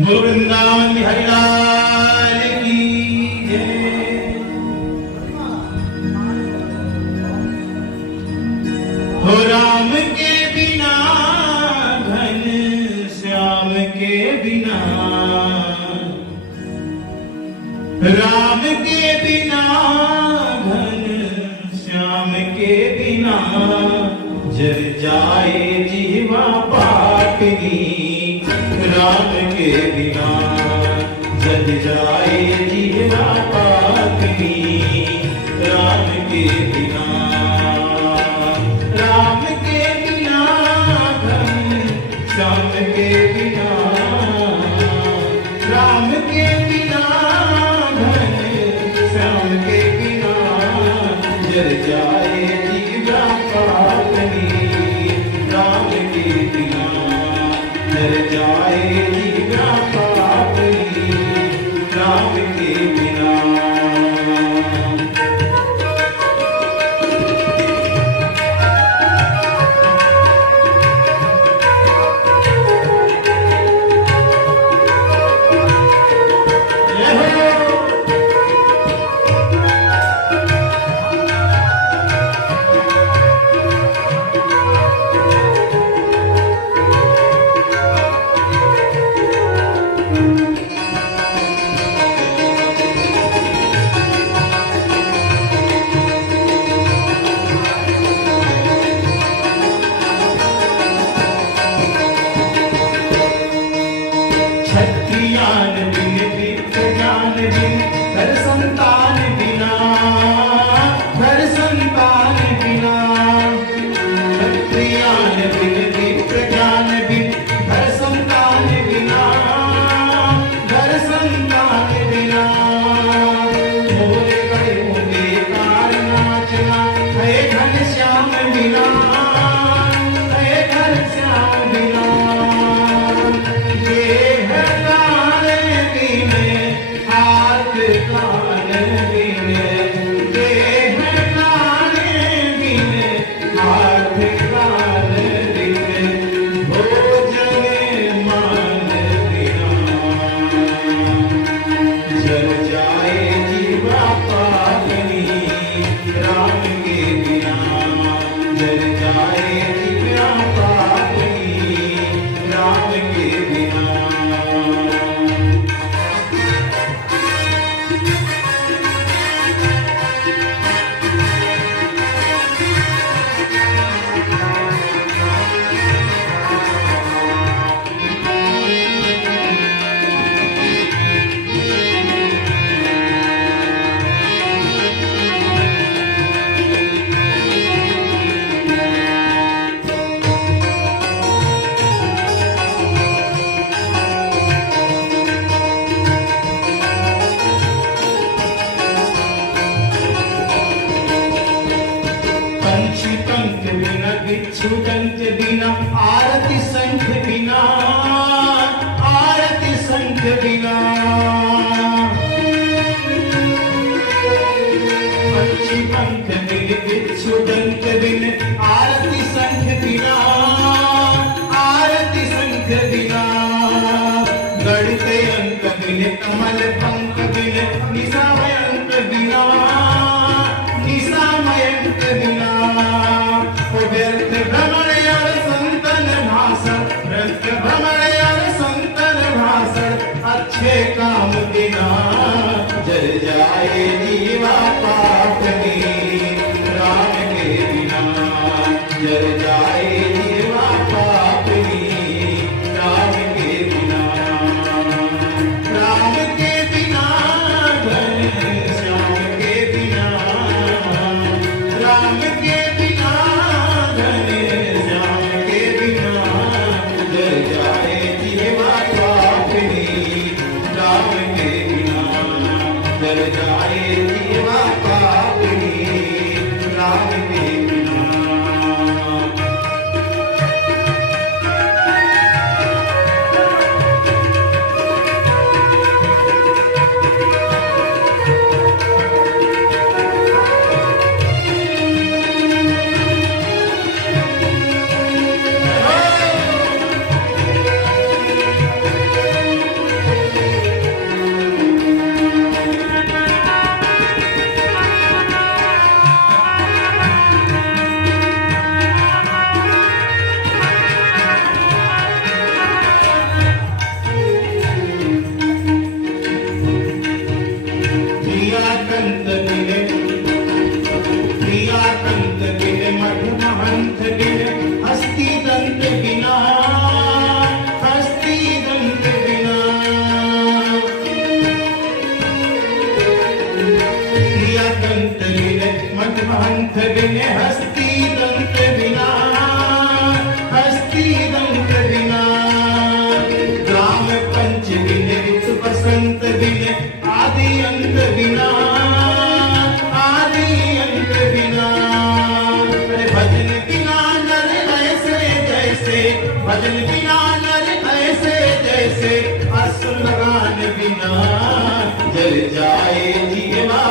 बोलो वृंदावन बिहारी लाल की जय। हो राम के बिना घन श्याम के बिना, राम के बिना घन श्याम के बिना, जल जाए जीवा पाटनी। राम के बिना जल जाए जीवा पाटनी। राम के बिना, राम के बिना घन श्याम के बिना, राम के बिना घन श्याम के बिना, जल जाए जीवा पाटनी। राम के बिना जल जाए जीवा पाटनी। राम के बिना। क्षत्रियान बिन विप्रजान बिन घर संतान बिना, घर संतान बिना। क्षत्रियान बिन विप्रजान बिन घर संतान बिना, घर संतान बिना। मोरे गए होंगे कार नाचना, है घन श्याम बिना, है घन श्याम बिना। बिच्छुदंत बिना, आरती संख बिना, आरती संख बिना। पंछी पंख बिन बिच्छुदंत बिन, आरती संख बिना, आरती संख बिना। गढ़ते अंक बिन, कमल पंख बिन, निशामयंक बिना, निशामयंक बिना। व्यर्थ भ्रमण यार संतन भाषण, व्यर्थ भ्रमण यार संतन भाषण। अच्छे काम बिना जल जाए जीवा पाटनी। राम के बिना जल जाए जीवा पाटनी। राम के बिना, राम के बिना घन श्याम के बिना, राम के बिना घन श्याम के बिना, जल जाए जीवा पाटनी। राम के बिना जल जाए जैसे असुर लगाने बिना जल जाए जीवा